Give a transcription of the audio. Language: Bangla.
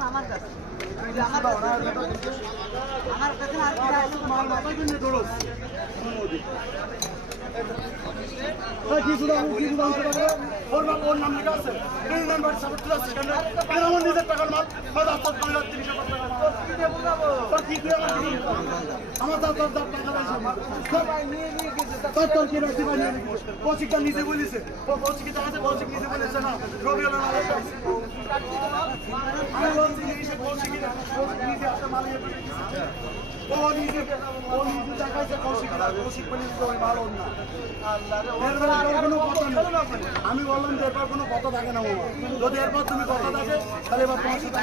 আমার কাছে ওর নাম লেখা আছে আমার নিজের টাকার মাল কৌশিকটা নিজে বলেছে কৌশিক আছে কৌশিক নিজে বলেছে না রবি আমি বলছি কৌশিক নিজে একটা মাল ও নিজে দেখাইছে কৌশিক কৌশিক বলেছে ওই ভালো না আমি বললাম যে এরপর কোনো কথা থাকে না যদি এরপর তুমি কথা থাকে তাহলে এবার তোমার সাথে